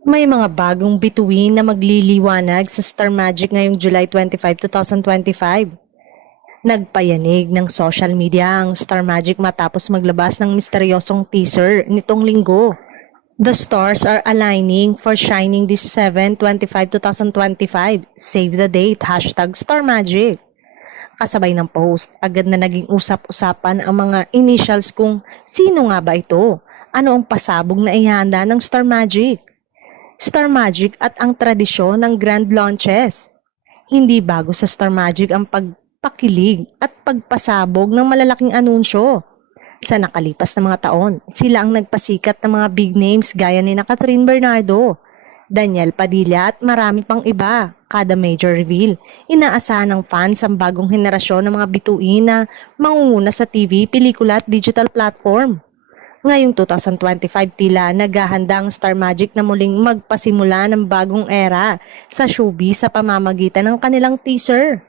May mga bagong bituin na magliliwanag sa Star Magic ngayong July 25, 2025. Nagpayanig ng social media ang Star Magic matapos maglabas ng misteryosong teaser nitong linggo. The stars are aligning for shining this 7/25/2025. Save the date, #Star Magic. Kasabay ng post, agad na naging usap-usapan ang mga initials kung sino nga ba ito, ano ang pasabog na ihanda ng Star Magic. Star Magic at ang tradisyon ng grand launches. Hindi bago sa Star Magic ang pagpakilig at pagpasabog ng malalaking anunsyo. Sa nakalipas na mga taon, sila ang nagpasikat ng mga big names gaya ni Catherine Bernardo, Daniel Padilla at marami pang iba. Kada major reveal, inaasahan ng fans ang bagong henerasyon ng mga bituin na mangunguna sa TV, pelikula at digital platform. Ngayong 2025 tila naghahanda ang Star Magic na muling magpasimula ng bagong era sa showbiz sa pamamagitan ng kanilang teaser.